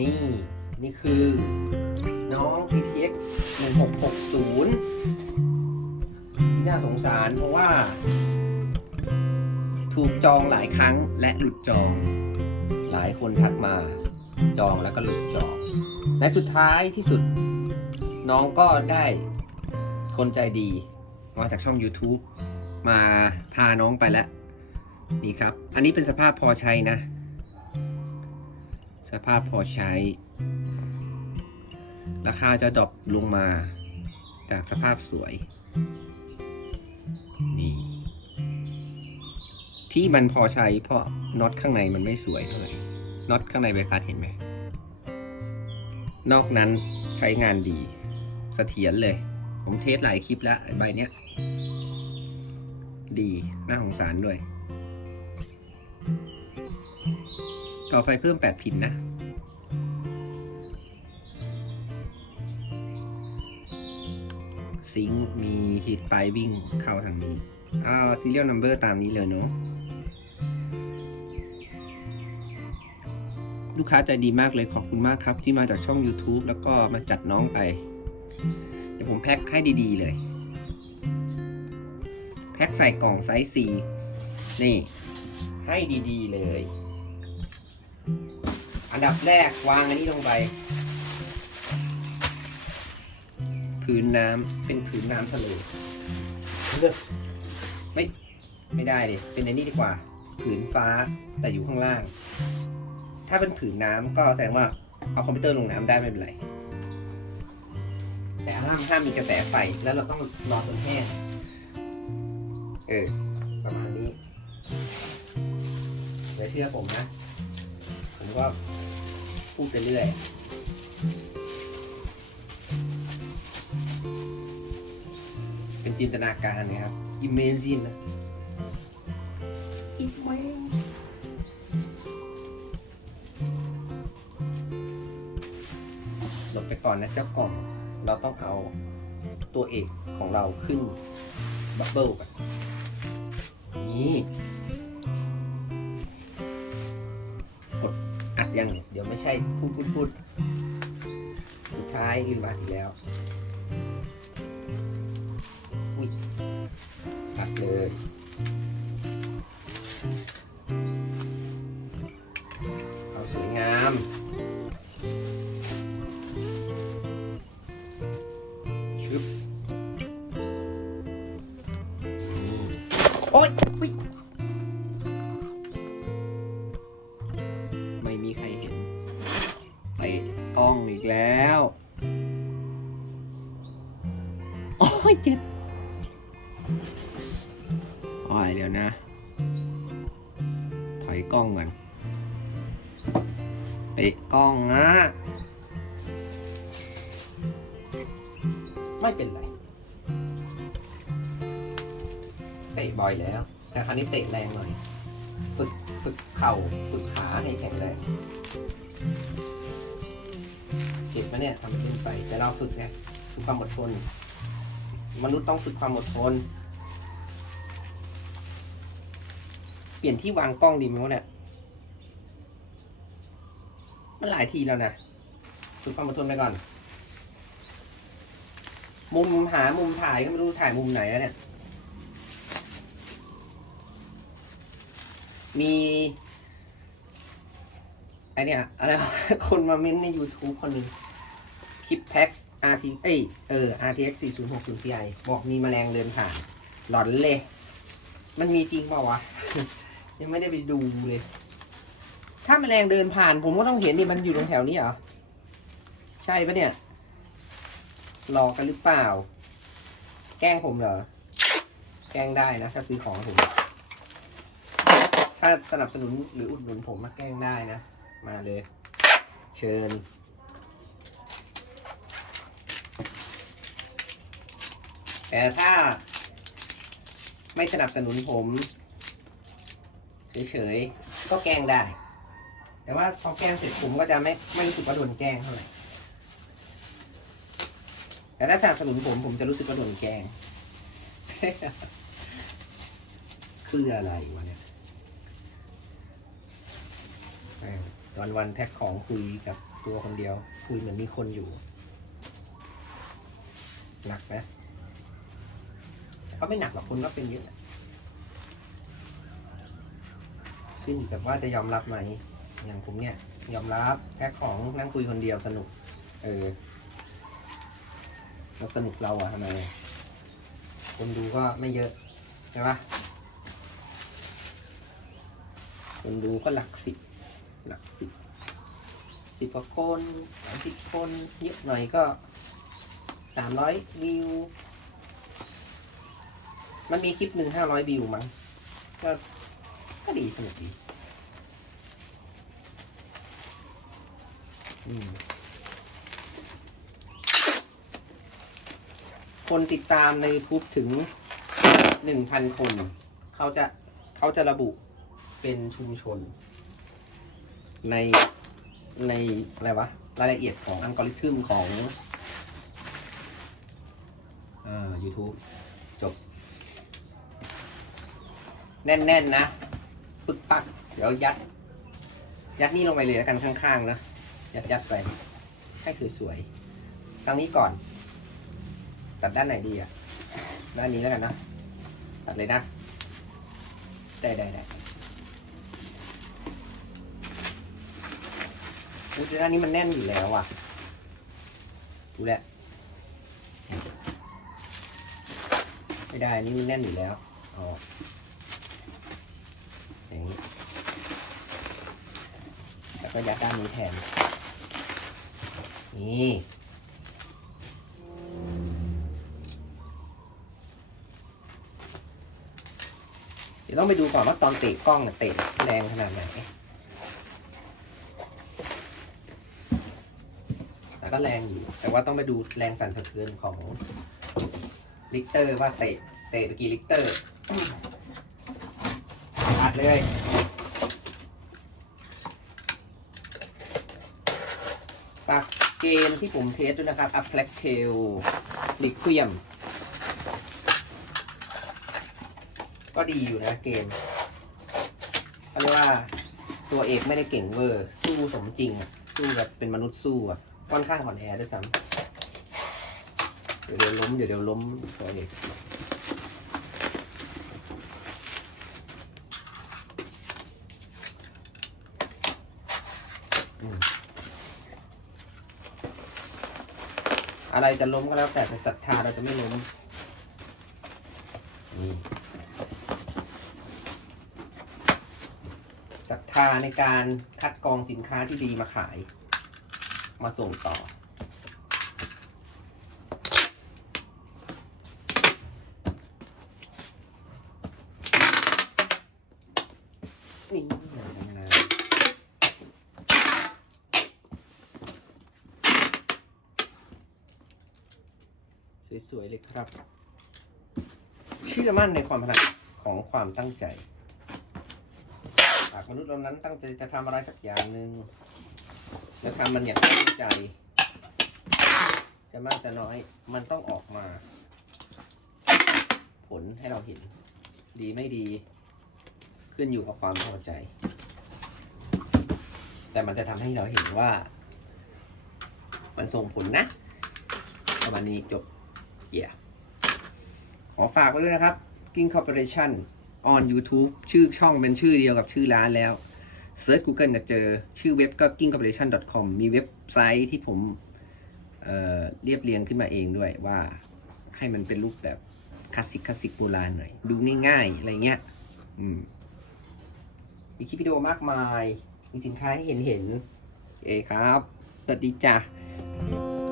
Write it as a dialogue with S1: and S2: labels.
S1: นี่นี่คือน้อง PTX 1660 ที่น่าสงสารเพราะว่า ถูกจองหลายครั้งและหลุดจอง หลายคนทักมาจองแล้วก็หลุดจอง ในสุดท้ายที่สุดน้องก็ได้คนใจดี มาจากช่อง YouTube มาพาน้องไปแล้ว นี่ครับ อันนี้เป็นสภาพพอใช้นะ สภาพพอใช้ ราคาจะดรอปลงมาจากสภาพสวย นี่ ที่มันพอใช้เพราะน็อตข้างในมันไม่สวยเท่าไหร่น็อตข้างในใบพัดเห็นไหม นอกนั้นใช้งานดีเสถียรเลย ผมเทสหลายคลิปแล้วใบเนี้ย ดีน่าสงสารด้วย ต่อไฟเพิ่ม 8 พินนะ ซิงค์มีฮีทไปวิ่งเข้าทางนี้อ่า serial number ตามนี้เลยเนาะลูกค้าใจดีมากเลยขอบคุณมากครับ ที่มาจากช่อง YouTube แล้วก็มาจัดน้องไป เดี๋ยวผมแพ็คให้ดีๆเลย แพ็คใส่กล่องไซส์ C นี่ ให้ดีๆเลย อันดับแรกวางอันนี้ลงไป พื้นน้ำเป็นพื้นน้ำทะเลไม่ไม่ได้ดิเป็นอันนี้ดีกว่า ผืนฟ้าแต่อยู่ข้างล่าง ถ้าเป็นผืนน้ำก็แสดงว่าเอาคอมพิวเตอร์ลงน้ำได้ไม่เป็นไร แต่ห้ามห้ามมีกระแสไฟแล้วเราต้องรอจนแห้งเออ ประมาณนี้อย่าเชื่อผมนะ ผมก็พูดไปเรื่อย เป็นจินตนาการนะครับ imagine นะ imagine หลบไปก่อนนะเจ้ากล่อง เราต้องเอาตัวเอกของเราขึ้นบับเบิลกันนี่กดอัดยัง เดี๋ยวไม่ใช่พูดพูดพูดสุดท้ายลืมอัดอีกแล้ว อุ้ยอัดเลยเอาสวยงามชึบโอ๊ยอุ๊ยไม่มีใครเห็นไปกล้องอีกแล้ว โอ้ยเจ็บ ดี๋ยวนะ ถอยกล้องก่อนไปกล้องนะ ไม่เป็นไร เตะบ่อยแล้ว แต่คราวนี้เตะแรงหน่อย ฝึกฝึกเข่าฝึกขาให้แข็งแรงเก็บมาเนี่ยทำขึ้นไป แต่เราฝึกไงฝึกความอดทน มนุษย์ต้องฝึกความอดทน เปลี่ยนที่วางกล้องดีไหมวะเนี่ย มันหลายทีแล้วนะฝึกความอดทนไปก่อน มุมหามุมถ่ายก็ไม่รู้ถ่ายมุมไหนแล้วเนี่ย มีไอเนี่ยอะไร คนมาเม้นใน YouTube คนหนึ่งคลิปแพ็ก RT เอ้ยเออ RTX 4060 Ti บอกมีแมลงเดินผ่าน หลอนเลย มันมีจริงเปล่าวะ ยังไม่ได้ไปดูเลย ถ้าแมลงเดินผ่านผมก็ต้องเห็นดิมันอยู่ตรงแถวนี้เหรอ ใช่ปะเนี่ย หลอกกันหรือเปล่า แกล้งผมเหรอ แกล้งได้นะ ถ้าซื้อของผม ถ้าสนับสนุนหรืออุดหนุนผมมาแกล้งได้นะ มาเลย เชิญแต่ถ้าไม่สนับสนุนผม เฉยๆก็แกล้งได้ แต่ว่าพอแกล้งเสร็จผมก็จะไม่ไม่รู้สึกว่าโดนแกล้งเท่าไหร่แต่ถ้าสนับสนุนผมผมจะรู้สึกว่าโดนแกล้งคืออะไรวะเนี่ยวันวันๆแพ็คของคุยกับตัวคนเดียว คุยเหมือนมีคนอยู่หนักนะแต่ก็ไม่หนักหรอกคนก็เป็นเยอะแหละ ขึ้นอยู่กับว่าจะยอมรับไหม อย่างผมเนี่ย ยอมรับแค่ของนั่งคุยคนเดียวสนุก เออแล้วสนุกเราอะทำไม คนดูก็ไม่เยอะ ใช่ปะคนดูก็หลักสิบ หลักสิบ สิบกว่าคนสามสิบคน เยอะหน่อยก็สามร้อยวิว มันมีคลิปหนึ่งห้าร้อยวิวมั้ง ก็ ก็ดีสนุกดีคนติดตามใน YouTube ถึงหนึ่งพันคน เขาจะเขาจะระบุเป็นชุมชน ในในอะไรวะ รายละเอียดของอัลกอริทึมของอ่อ YouTube จบ แน่น ๆ นะ ปึกปักเดี๋ยวยัด ยัดนี่ลงไปเลยแล้วกันข้างๆนะยัดยัดไป ให้สวยๆครั้งนี้ก่อน ตัดด้านไหนดีอะ ด้านนี้แล้วกันนะตัดเลยนะ ได้ได้ได้อุ๊ยด้านนี้มันแน่นอยู่แล้วอะดูแหละไม่ได้นี่มันแน่นอยู่แล้วอ๋อ อย่างนี้ แล้วก็ยัดด้านนี้แทน นี่ เดี๋ยวต้องไปดูก่อนว่าตอนเตะกล้องเนี่ยเตะแรงขนาดไหน แต่ก็แรงอยู่ แต่ว่าต้องไปดูแรงสั่นสะเทือนของลิกเตอร์ว่าเตะเตะไปกี่ลิกเตอร์ เลย ปากเกมที่ผมเทสด้วยนะครับ a p p l e x t a l Liquium ก็ดีอยู่นะเกมเขาเรียกว่าตัวเอกไม่ได้เก่งเวอร์ สู้สมจริง สู้แบบเป็นมนุษย์สู้อะค่อนข้างอ่อนแอด้วยซ้ำเดี๋ยวเดี๋ยวล้ม เดี๋ยวเดี๋ยวล้มตัวเอก อืมอะไรจะล้มก็แล้วแต่แต่ศรัทธาเราจะไม่ล้มนี่ศรัทธาในการคัดกรองสินค้าที่ดีมาขาย มาส่งต่อ นี่ทำงาน สวยๆเลยครับ เชื่อมั่นในความพลังของความตั้งใจหากมนุษย์เรานั้นตั้งใจจะทำอะไรสักอย่างหนึ่งแล้วทำมันอย่างตั้งใจ จะมากจะน้อย มันต้องออกมา ผลให้เราเห็น ดีไม่ดี ขึ้นอยู่กับความพอใจ แต่มันจะทำให้เราเห็นว่า มันส่งผลนะประมาณนี้จบ เย่ขอฝากไว้ด้วยนะครับ King Corporation on YouTube ชื่อช่องเป็นชื่อเดียวกับชื่อร้านแล้วเซิร์ช Google จะเจอชื่อเว็บก็ kingcorporation.com มีเว็บไซต์ที่ผมเเรียบเรียงขึ้นมาเองด้วยว่าให้มันเป็นรูปแบบคลาสสิกคลาสสิกโบราณหน่อย ดูง่ายๆ อะไรเงี้ยอืมมีคลิปวิดีโอมากมาย มีสินค้าให้เห็นเห็นๆโอคครับ สวัสดีจ้ะ